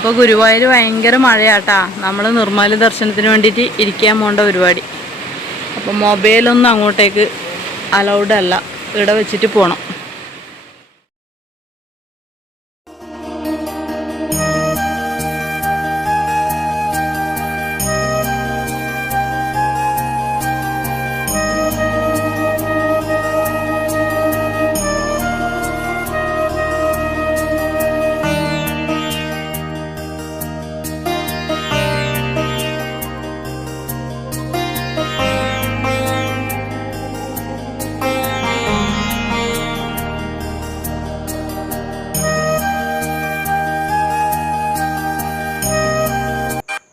അപ്പോൾ ഗുരുവായൂർ ഭയങ്കര മഴയാട്ടാ. നമ്മൾ നിർമ്മാല്യ ദർശനത്തിന് വേണ്ടിയിട്ട് ഇരിക്കാൻ പോകേണ്ട പരിപാടി. അപ്പോൾ മൊബൈലൊന്നും അങ്ങോട്ടേക്ക് അലൗഡ് അല്ല, ഇവിടെ വെച്ചിട്ട് പോകണം.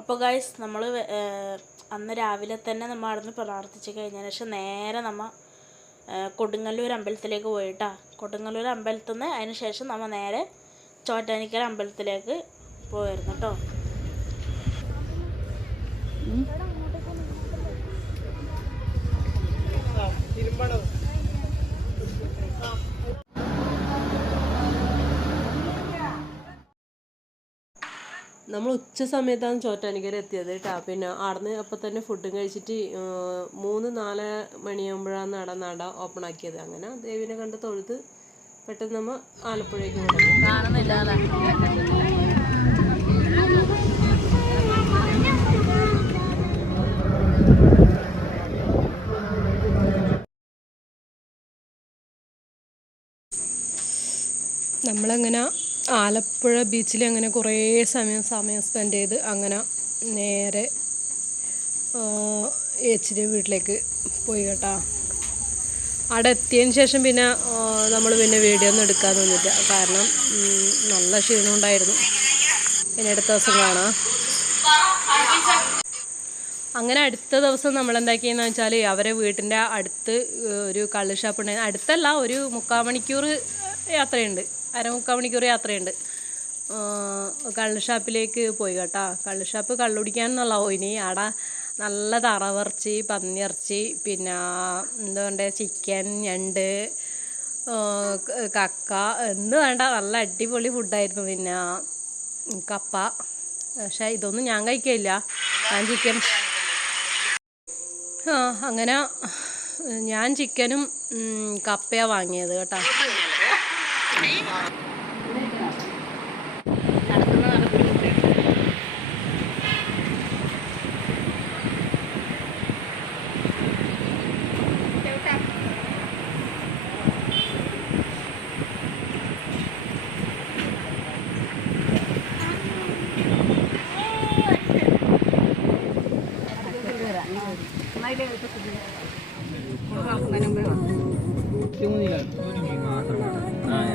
അപ്പോൾ ഗൈസ് നമ്മൾ അന്ന് രാവിലെ തന്നെ നമ്മൾ അവിടുന്ന് പ്രാർത്ഥിച്ച് കഴിഞ്ഞതിന് ശേഷം നേരെ നമ്മൾ കൊടുങ്ങല്ലൂർ അമ്പലത്തിലേക്ക് പോയിട്ടാ. കൊടുങ്ങല്ലൂർ അമ്പലത്തിൽ നിന്ന് അതിന് ശേഷം നമ്മൾ നേരെ ചോറ്റാനിക്കര അമ്പലത്തിലേക്ക് പോയിരുന്നു കേട്ടോ. നമ്മൾ ഉച്ച സമയത്താണ് ചോറ്റാനിക്കര എത്തിയത് കേട്ടോ. പിന്നെ അവിടുന്ന് അപ്പം തന്നെ ഫുഡും കഴിച്ചിട്ട് 3-4 മണിയാകുമ്പോഴാണ് നട ഓപ്പൺ ആക്കിയത്. അങ്ങനെ ദേവിനെ കണ്ട് തൊഴുത് പെട്ടെന്ന് നമ്മൾ ആലപ്പുഴയ്ക്ക് കാണുന്നില്ല. നമ്മളങ്ങനെ ആലപ്പുഴ ബീച്ചിൽ അങ്ങനെ കുറേ സമയം സ്പെൻഡ് ചെയ്ത് അങ്ങനെ നേരെ ചേച്ചിയുടെ വീട്ടിലേക്ക് പോയി കേട്ടോ. അവിടെ എത്തിയതിന് ശേഷം പിന്നെ നമ്മൾ പിന്നെ വീഡിയോ ഒന്നും എടുക്കാൻ തോന്നില്ല, കാരണം നല്ല ക്ഷീണം ഉണ്ടായിരുന്നു. പിന്നെ അടുത്ത ദിവസം കാണാം. അങ്ങനെ അടുത്ത ദിവസം നമ്മളെന്താക്കിയെന്ന് വെച്ചാൽ അവരെ വീട്ടിൻ്റെ അടുത്ത് ഒരു കള്ള് ഷാപ്പ് ഉണ്ടായിരുന്നു. അടുത്തല്ല, ഒരു 3/4 മണിക്കൂർ യാത്രയുണ്ട്, 1/2-3/4 മണിക്കൂർ യാത്രയുണ്ട്. കള്ള് ഷാപ്പിലേക്ക് പോയി കേട്ടോ. കള്ള് ഷാപ്പ് കള്ളുടിക്കാനെന്നുള്ള ഇനി അവിടെ നല്ല തറവിറച്ചി, പന്നിയിറച്ചി, പിന്നെ എന്താ പറയുക, ചിക്കൻ, ഞണ്ട്, കക്ക, എന്ന് വേണ്ട നല്ല അടിപൊളി ഫുഡായിരുന്നു. പിന്നെ കപ്പ. പക്ഷേ ഇതൊന്നും ഞാൻ കഴിക്കില്ല, ഞാൻ ചിക്കൻ അങ്ങനെ ഞാൻ ചിക്കനും കപ്പയാണ് വാങ്ങിയത് കേട്ടോ.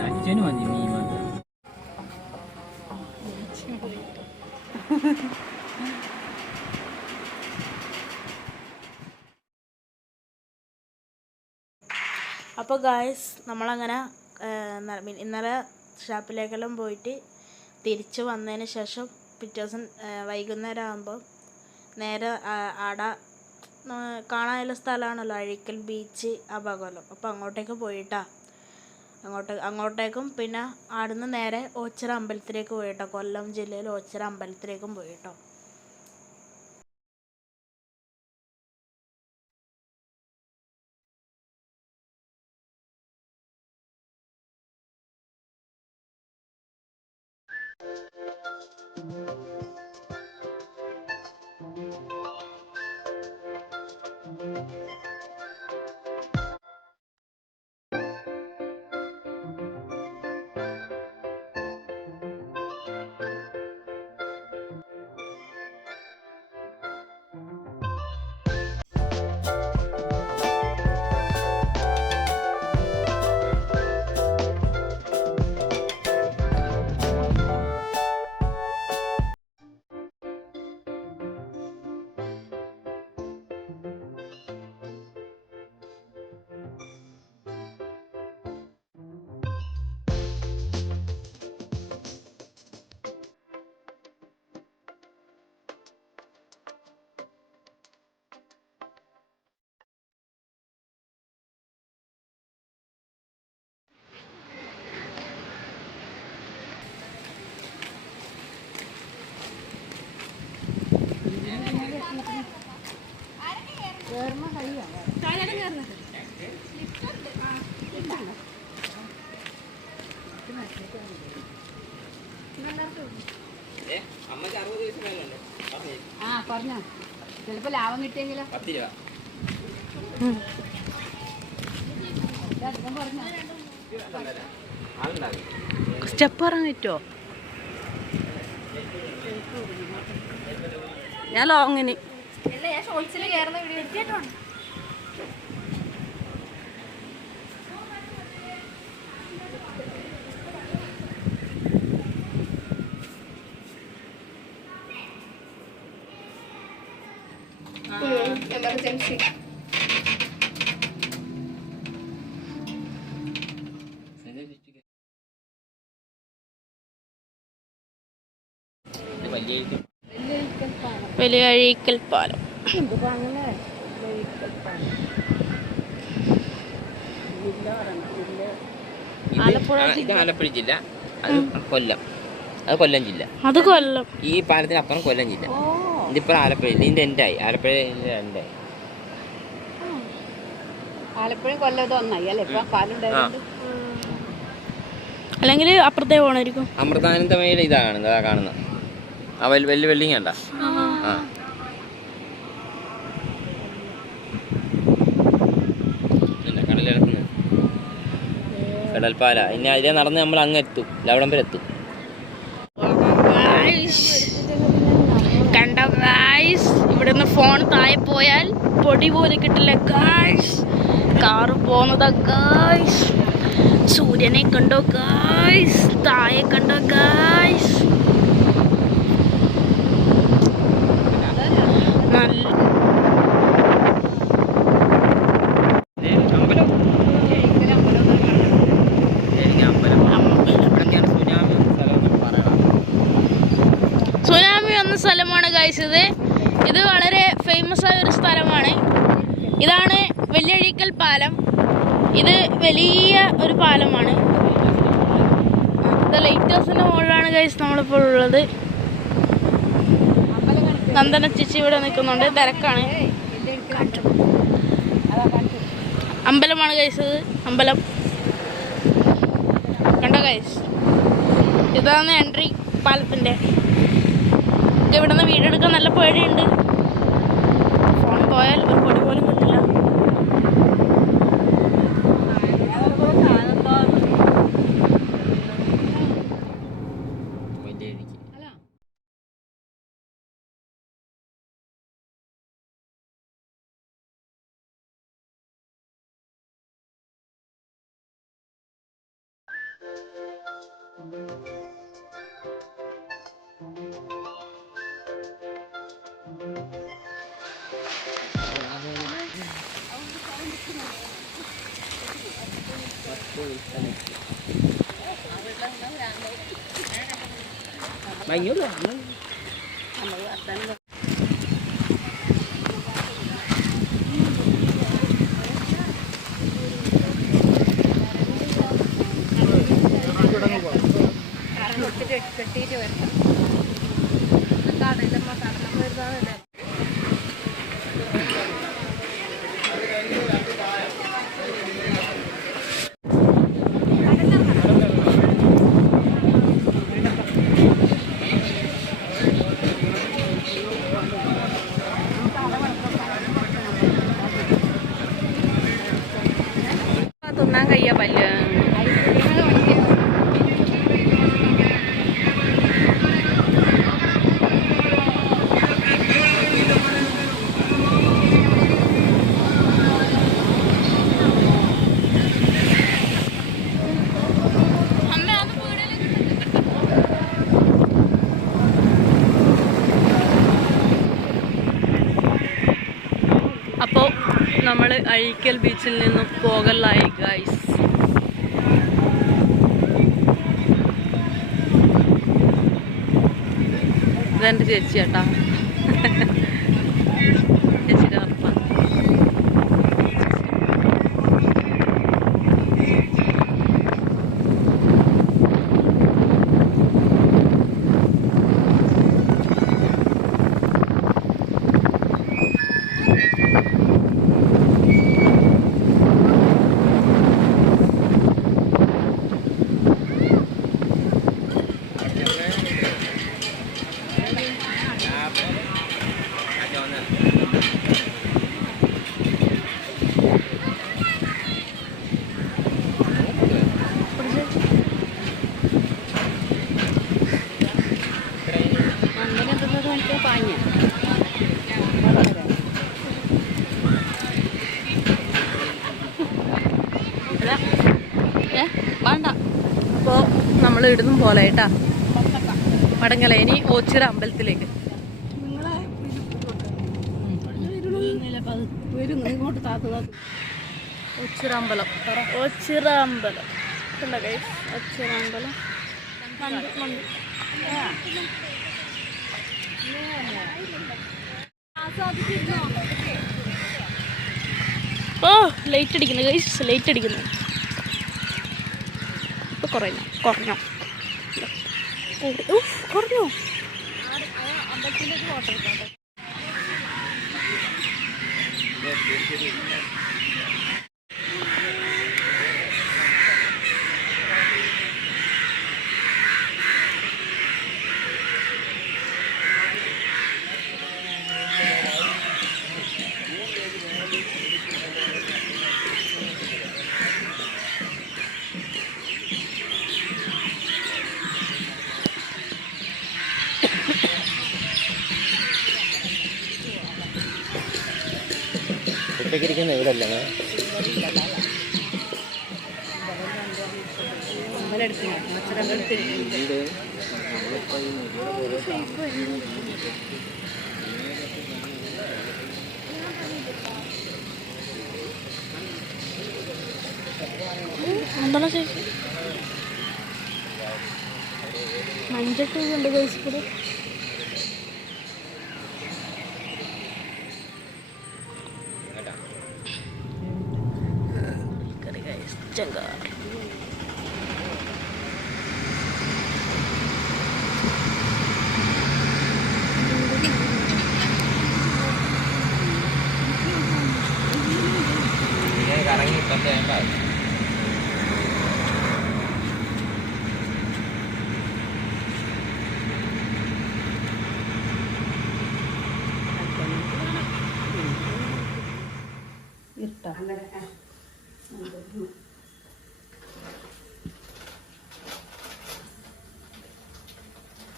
അച്ഛനും മതി മീൻ മാത്രം. അപ്പോൾ ഗായ്സ് നമ്മളങ്ങനെ ഇന്നലെ ഷാപ്പിലേക്കെല്ലാം പോയിട്ട് തിരിച്ച് വന്നതിന് ശേഷം പിറ്റേ ദിവസം വൈകുന്നേരം ആകുമ്പോൾ നേരെ ആടെ കാണാനുള്ള സ്ഥലമാണല്ലോ അഴീക്കൽ ബീച്ച്, ആ ഭാഗമല്ലോ. അപ്പോൾ അങ്ങോട്ടേക്ക് പോയിട്ടാ. അങ്ങോട്ടേക്കും പിന്നെ അവിടുന്ന് നേരെ ഓച്ചിറ അമ്പലത്തിലേക്ക് പോയിട്ടോ. കൊല്ലം ജില്ലയിൽ ഓച്ചിറ അമ്പലത്തിലേക്കും പോയിട്ടോ. പറഞ്ഞോ ചിലപ്പോ ലാഭം കിട്ടിയെങ്കിലോ 10 രൂപ. സ്റ്റെപ്പ് പറയാൻ പറ്റുമോ? ഞാൻ ലോങ്ങിന് എമർജൻസി വലിയ അഴീക്കൽ പാലം. ഇത് ആലപ്പുഴ ജില്ല, അത് കൊല്ലം, അത് കൊല്ലം ജില്ല. അത് കൊല്ലം. ഈ പാലത്തിന് അപ്പുറം കൊല്ലം ജില്ല. ഇതിപ്പോൾ ആലപ്പുഴ ജില്ല. ഇതിൻ്റെ എൻഡായി. ആലപ്പുഴ എൻഡായി. ആലപ്പുഴ കൊല്ലം ഒന്നായി അല്ലേ ഇപ്പൊ പാലുണ്ടായിരുന്നു. അല്ലെങ്കിൽ അപ്പുറത്തേ പോകണമായിരിക്കും. അമൃതാനന്ദമയുടെ ഇതാ കാണുന്നത്. അതാ കാണുന്നത് ആ വലിയ വെള്ളിങ് കണ്ട. ആ കടലിറക്കുന്നത് കടൽപ്പാല. ഇനി അതിലെ നടന്ന് നമ്മൾ അങ്ങ് എത്തും, അവിടം വരെ എത്തും. കണ്ടോ ഗായ്സ്, ഇവിടുന്ന് ഫോൺ താഴെ പോയാൽ പൊടി പോലെ കിട്ടില്ല ഗായ്സ്. കാറ് പോന്നതാ ഗായ്സ്. സൂര്യനെ കണ്ടോ ഗായ്സ്, താഴെ കണ്ടോ ഗായ്സ്. നല്ല സുനാമി വന്ന സ്ഥലമാണ് ഗായ്സ്. ഇത് വളരെ ഫേമസ് ആയ ഒരു സ്ഥലമാണ്. ഇതാണ് വെള്ളിയഴീക്കൽ പാലം. ഇത് വലിയ ഒരു പാലമാണ്. ലൈറ്റ് ഹൗസിന്റെ മുകളിലാണ് ഗൈസ് നമ്മളിപ്പോൾ ഉള്ളത്. നന്ദന ചേച്ചി ഇവിടെ നിൽക്കുന്നുണ്ട്, തിരക്കാണ്. അമ്പലമാണ് ഗൈസ്, അമ്പലം കണ്ടോ ഗൈസ്. ഇതാണ് എൻട്രി പാലത്തിന്റെ. ഇവിടെ നിന്ന് വീടെടുക്കാൻ നല്ല പേടിയുണ്ട്. ഫോൺ പോയാൽ ഒരു പൊടി പോലും കിട്ടില്ല. കെട്ടിയിട്ട് വരണം. തിന്നാൻ കഴിയാ പല്ല്. അപ്പോൾ നമ്മൾ അഴീക്കൽ ബീച്ചിൽ നിന്നും പോകലായി ഗൈസ്. ഇതെൻ്റെ ചേച്ചി ചേട്ടാ, ചേച്ചിയുടെ ഉറപ്പാണ്. മണിക്ക് പാഞ്ഞ വേണ്ട. അപ്പോൾ നമ്മൾ ഇടുന്നും പോലെ കേട്ടാ മടങ്ങല. ഇനി ഓച്ചിറ അമ്പലത്തിലേക്ക്. ഇങ്ങോട്ട് താത്ത് ഓച്ചിറ അമ്പലം. ഓച്ചിറ അമ്പലം കണ്ടോ ഗൈസ്? ഓച്ചിറ അമ്പലം ഓ ലൈറ്റ് അടിക്കുന്നു ഗൈസ്, ലൈറ്റ് അടിക്കുന്നു. ഇപ്പൊ കുറഞ്ഞോ? കുറഞ്ഞോ? കുറഞ്ഞോ? ഇരിക്കുന്ന ഇവിടെ അല്ലേ? എന്താണ് ചേച്ചി? മഞ്ചട്ട് ഉണ്ട് ഗൈസ് കൂടെ. ചെങ്കാർ കറങ്ങി തന്നെ.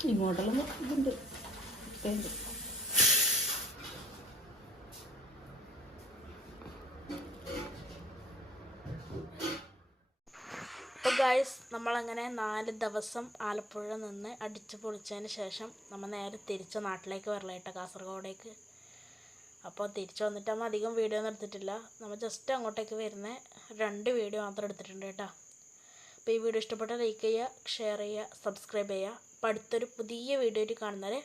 ഇങ്ങോട്ടെല്ലാം ഇതുണ്ട്. അപ്പോൾ ഗൈസ് നമ്മളങ്ങനെ 4 ദിവസം ആലപ്പുഴ നിന്ന് അടിച്ചു പൊളിച്ചതിന് ശേഷം നമ്മൾ നേരെ തിരിച്ച് നാട്ടിലേക്ക് വരലായിട്ടോ, കാസർഗോഡേക്ക്. അപ്പോൾ തിരിച്ചു വന്നിട്ട് നമ്മൾ അധികം വീഡിയോ ഒന്നും എടുത്തിട്ടില്ല. നമ്മൾ ജസ്റ്റ് അങ്ങോട്ടേക്ക് വരുന്ന 2 വീഡിയോ മാത്രം എടുത്തിട്ടുണ്ട് കേട്ടോ. അപ്പോൾ ഈ വീഡിയോ ഇഷ്ടപ്പെട്ടാൽ ലൈക്ക് ചെയ്യുക, ഷെയർ ചെയ്യുക, സബ്സ്ക്രൈബ് ചെയ്യുക. അപ്പോൾ അടുത്തൊരു പുതിയ വീഡിയോയിൽ കാണുന്നവരെ